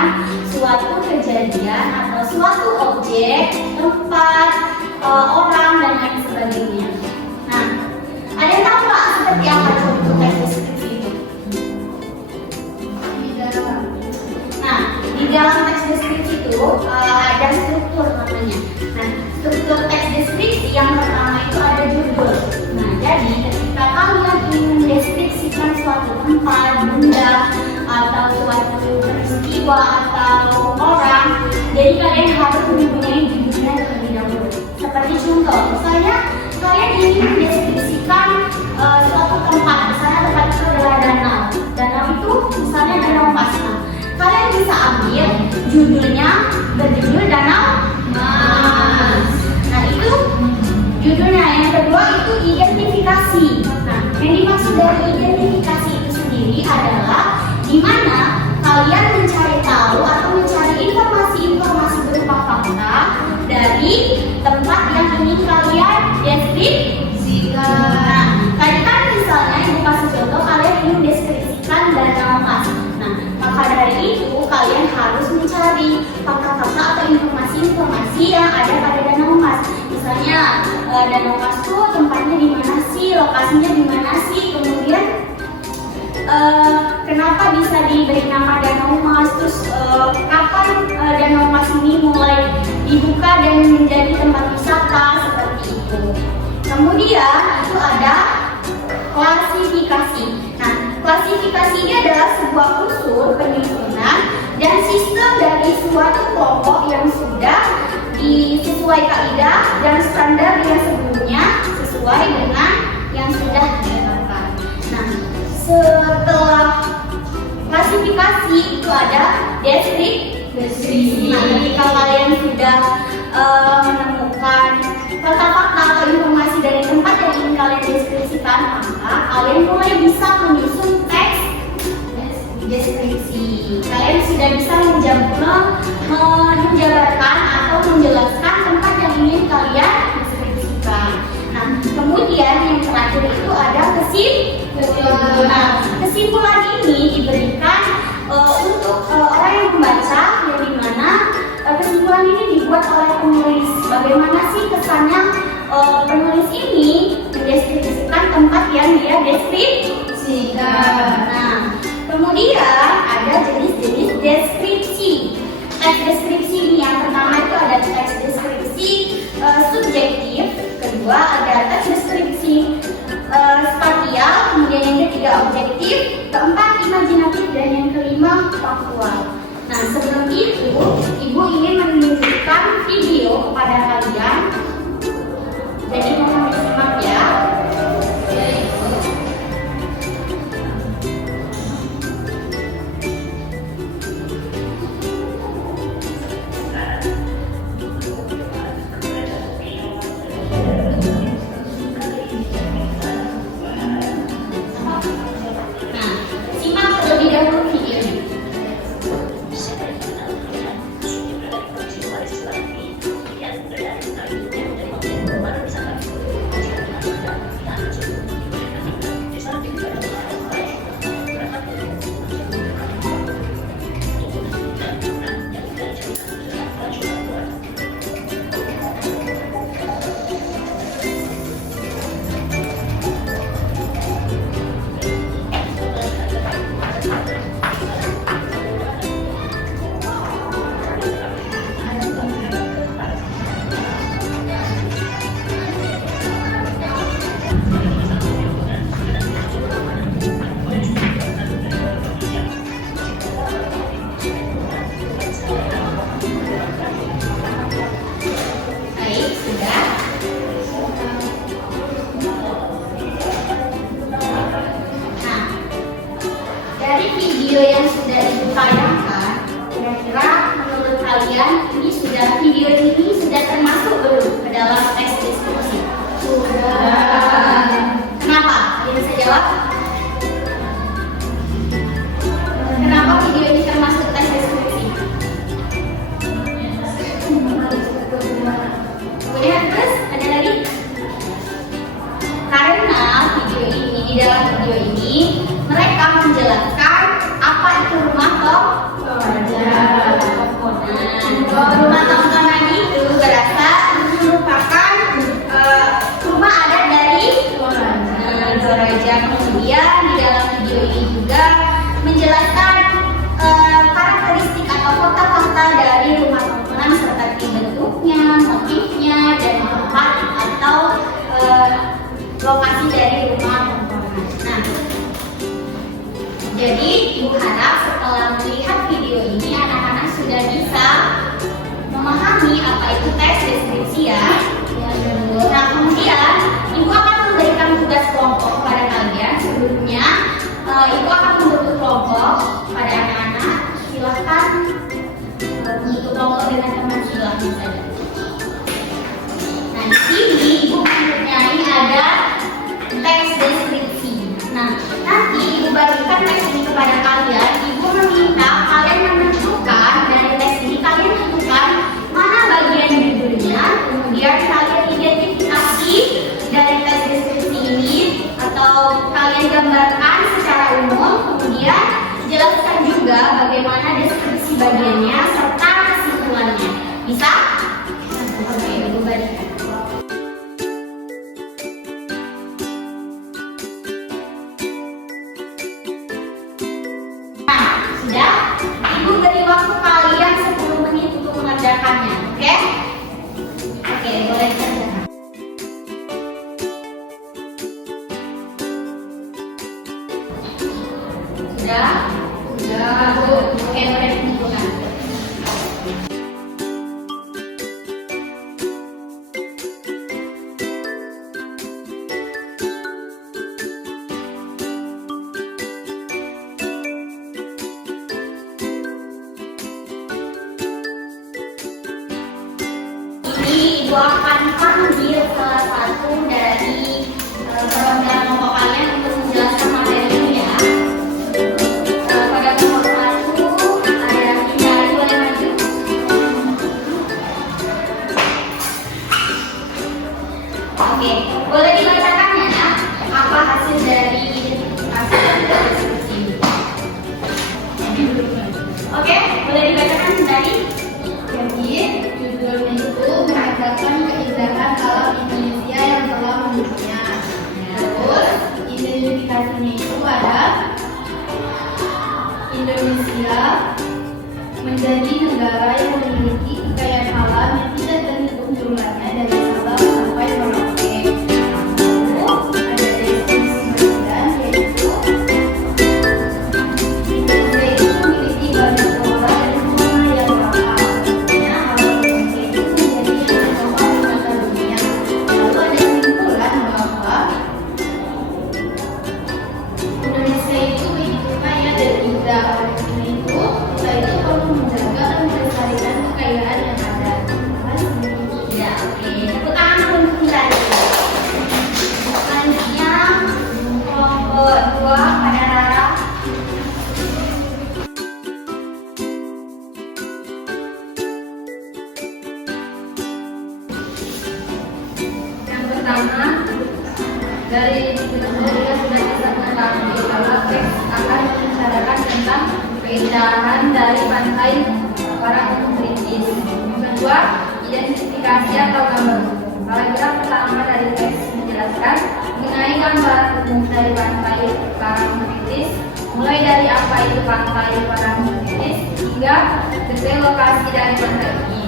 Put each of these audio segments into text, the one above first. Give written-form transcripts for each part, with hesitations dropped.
menjelaskan suatu kejadian atau suatu objek, tempat, orang, dan lain sebagainya. Nah, ada yang tahu nggak seperti apa contoh teks deskripsi itu? Nah, di dalam teks deskripsi itu ada struktur namanya. Nah, struktur teks deskripsi yang pertama itu ada judul. Nah, jadi ketika kalian ingin mendeskripsikan suatu tempat, benda, atau suatu peristiwa atau orang, jadi kalian harus mempunyai judulnya terlebih dahulu. Seperti contoh, misalnya kalian ingin mendeskripsikan suatu tempat, misalnya tempat itu adalah danau. Danau itu misalnya Danau Mas. Kalian bisa ambil judulnya berjudul Danau Mas. Nah, itu judulnya. Yang kedua itu identifikasi. Nah, yang dimaksud dari identifikasi itu sendiri adalah di mana kalian mencari tahu atau mencari informasi-informasi berupa fakta dari tempat yang ingin kalian deskripsikan. Nah, tadi kan misalnya ibu kasih contoh kalian ingin deskripsikan Danau Mas. Nah, maka dari itu kalian harus mencari fakta-fakta atau informasi-informasi yang ada pada Danau Mas. Misalnya Danau Mas itu tempatnya di mana sih, lokasinya di mana sih, kemudian kenapa bisa diberi nama Danau Mas, terus kapan Danau Mas ini mulai dibuka dan menjadi tempat wisata, seperti itu. Kemudian itu ada klasifikasi. Nah, klasifikasi ini adalah sebuah unsur penyusunan dan sistem dari suatu kelompok yang sudah sesuai kaidah dan standar yang sebelumnya sesuai dengan yang sudah ditetapkan. Nah, setelah klasifikasi itu ada deskripsi. Nah, ketika kalian sudah menemukan fakta-fakta atau informasi dari tempat yang ingin kalian deskripsikan, maka kalian mulai bisa menyusun teks deskripsi. Kalian sudah bisa menjabarkan atau menjelaskan tempat yang ingin kalian deskripsikan. Nah, kemudian yang terakhir itu ada kesimpulan. Nah, kesimpulan ini diberikan untuk orang yang membaca, yang dimana kesimpulan ini dibuat oleh penulis. Bagaimana sih kesannya penulis ini mendeskripsikan tempat yang dia deskripsikan. Nah, kemudian ada jenis-jenis deskripsi. Teks deskripsi ini yang pertama itu ada teks deskripsi subjektif, kedua ada teks deskripsi spasial, kemudian yang ketiga objektif, keempat imajinatif, dan yang kelima faktual. Nah, sebelum itu ibu ingin menunjukkan video kepada kalian, jadi mohon disimak ya. Video yang sudah ditayangkan, kira-kira menurut kalian video ini sudah termasuk belum ke dalam teks deskripsi? Sudah. Kenapa? Kalian bisa jawab? Kenapa video ini termasuk teks deskripsi? Kemudian terus ada lagi? Karena di dalam video ini mereka menjelaskan apa itu rumah tokoh. Jadi Ibu harap setelah melihat video ini anak-anak sudah bisa memahami apa itu teks deskripsi ya. Nah kemudian Ibu akan memberikan tugas kelompok kepada kalian. Sebelumnya Ibu akan membentuk kelompok pada anak-anak. Silahkan membentuk kelompok dengan teman silahkan saja. Nah di sini Ibu mempunyai ada teks deskripsi. Nah nanti Ibu bagikan teks ini kepada kalian. Ibu meminta kalian menentukan dari teks ini, kalian tentukan mana bagian judulnya, kemudian kalian identifikasi dari teks deskripsi ini atau kalian gambarkan secara umum, kemudian jelaskan juga bagaimana deskripsi bagiannya serta kesimpulannya. Bisa? Oke, Ibu bagikan. Sudah? Ibu beri waktu kalian 10 menit untuk mengerjakannya, oke? Oke, boleh dikerjakan. Sudah? Sudah, Bu. Oke, boleh ditentukan. Ibu akan panggil salah satu dari perwakilan kelompok kalian untuk menjelaskan materi ini ya. Pada kelompok 1 ada Hindari, boleh maju. Oke, boleh dibacakan ya apa hasil dari deskripsi. Oke, boleh dibacakan Hindari. Jadi, judulnya itu mengatakan keindahan alam Indonesia yang telah mendunia. Terus, identifikasinya itu ada Indonesia menjadi negara yang memiliki kekayaan alam yang tidak terhitung jumlahnya dari Sabang sampai Merauke. Lalu, ada deskripsi bagian yaitu Indonesia itu memiliki banyak flora dan fauna yang langka. Indonesia itu begitu kaya dan indah. Oleh karena itu, kita itu perlu menjaga dan melestarikan kekayaan yang ada. Ya, oke. Tepuk tangan untuk Hindari. Selanjutnya kelompok 2 pada Rara. Yang pertama, dari kita sudah bisa mengetahui bahwa teks akan membicarakan tentang keindahan dari pantai Parangkutu Kritis. Yang kedua, identifikasi atau gambar. Paragraf pertama dari teks menjelaskan mengenai gambaran umum dari pantai Parangkutu Kritis, mulai dari apa itu pantai Parangkutu Kritis hingga detail lokasi dari pantai ini.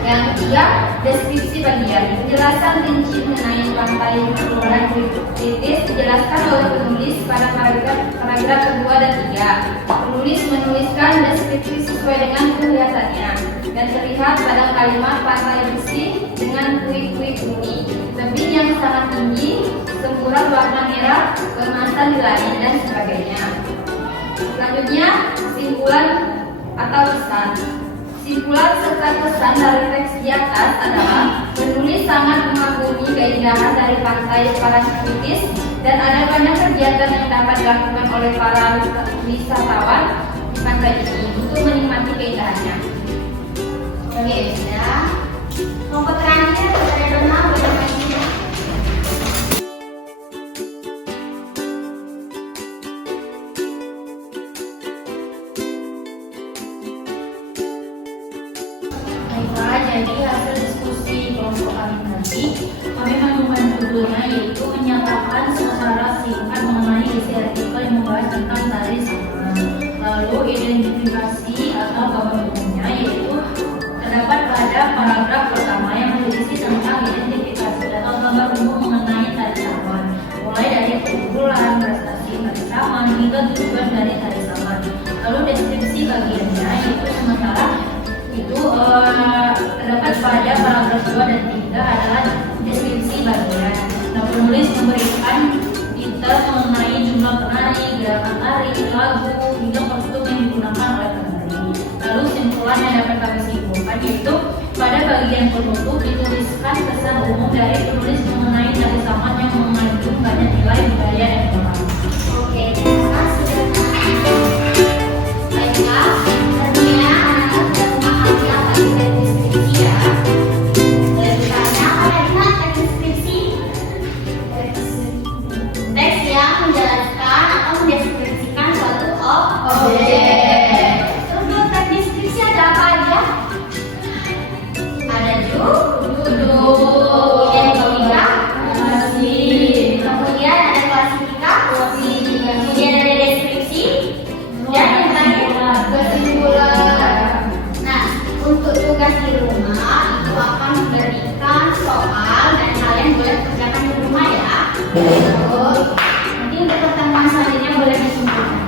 Yang ketiga, deskripsi bagian. Penjelasan rinci mengenai pantai Parangkutu Kritis dijelaskan oleh penulis pada paragraf kedua dan 3. Penulis menuliskan deskripsi sesuai dengan kelihatannya dan terlihat pada kalimat pantai bersih dengan puing-puing bumi, tebing yang sangat tinggi, semburan warna merah, keemasan di langit dan sebagainya. Selanjutnya, kesimpulan atau pesan. Kesimpulan serta pesan dari teks di atas adalah penulis sangat mengagumi keindahan dari pantai Parangkutu Kritis dan ada banyak kegiatan yang dapat dilakukan oleh para wisatawan di pantai ini untuk menikmati keindahannya. Oke, sudah. Kelompok terakhir pada Dona, boleh maju. Baiklah, jadi hasil diskusi kelompok kami tadi, kami menemukan judulnya yaitu menyatakan secara singkat mengenai isi artikel yang membahas tentang tari sama. Lalu identifikasi atau gambar umumnya yaitu terdapat pada paragraf pertama yang berisi tentang identifikasi atau gambar umum mengenai tari saman, mulai dari keunggulan, prestasi tari saman hingga tujuan terdapat pada paragraf 2 dan 3 adalah deskripsi bagian. Nah, penulis memberikan detail mengenai jumlah penari, gerakan tari, lagu, hingga kostum yang digunakan oleh penari. Lalu simpulan yang dapat kami simpulkan yaitu pada bagian penutup dituliskan pesan umum dari penulis mengenai Nadi Saman yang mengandung banyak nilai budaya dan moral. Oke, terima kasih. Baiklah, sebenarnya anak-anak sudah memahami apa itu deskripsi ya. Boleh ditanya, kalian ingat teks deskripsi? Teks yang menjelaskan atau mendeskripsikan suatu objek. Untuk teks deskripsi ada apa aja? Ada judul, identifikasi, kemudian ada klasifikasi, kemudian ada deskripsi, dan yang terakhir kesimpulan. Nah, untuk tugas di rumah itu akan memberikan soal dan kalian boleh kerjakan di rumah ya. Terus, nanti untuk pertemuan selanjutnya boleh disimpulkan.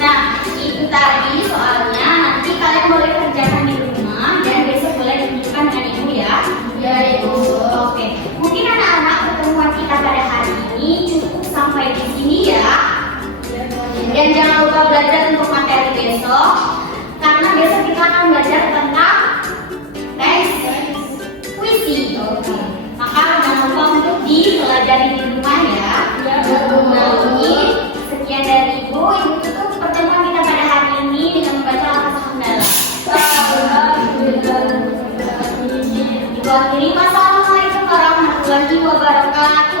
Nah, itu tadi soalnya. Nanti kalian boleh kerjakan di rumah dan besok boleh tunjukkan dengan ibu ya. Ya, Ibu. Oke, mungkin anak-anak pertemuan kita pada hari ini cukup sampai di sini ya. Dan jangan lupa belajar untuk materi besok, karena besok kita akan belajar tentang teks puisi. Oke, maka jangan lupa untuk dipelajari di rumah ya. Nah, mungkin sekian dari Ibu. Ibu tutup pertemuan kita pada hari ini dengan membaca lafaz pembedalan. Ibu akhiri, wassalamualaikum warahmatullahi wabarakatuh.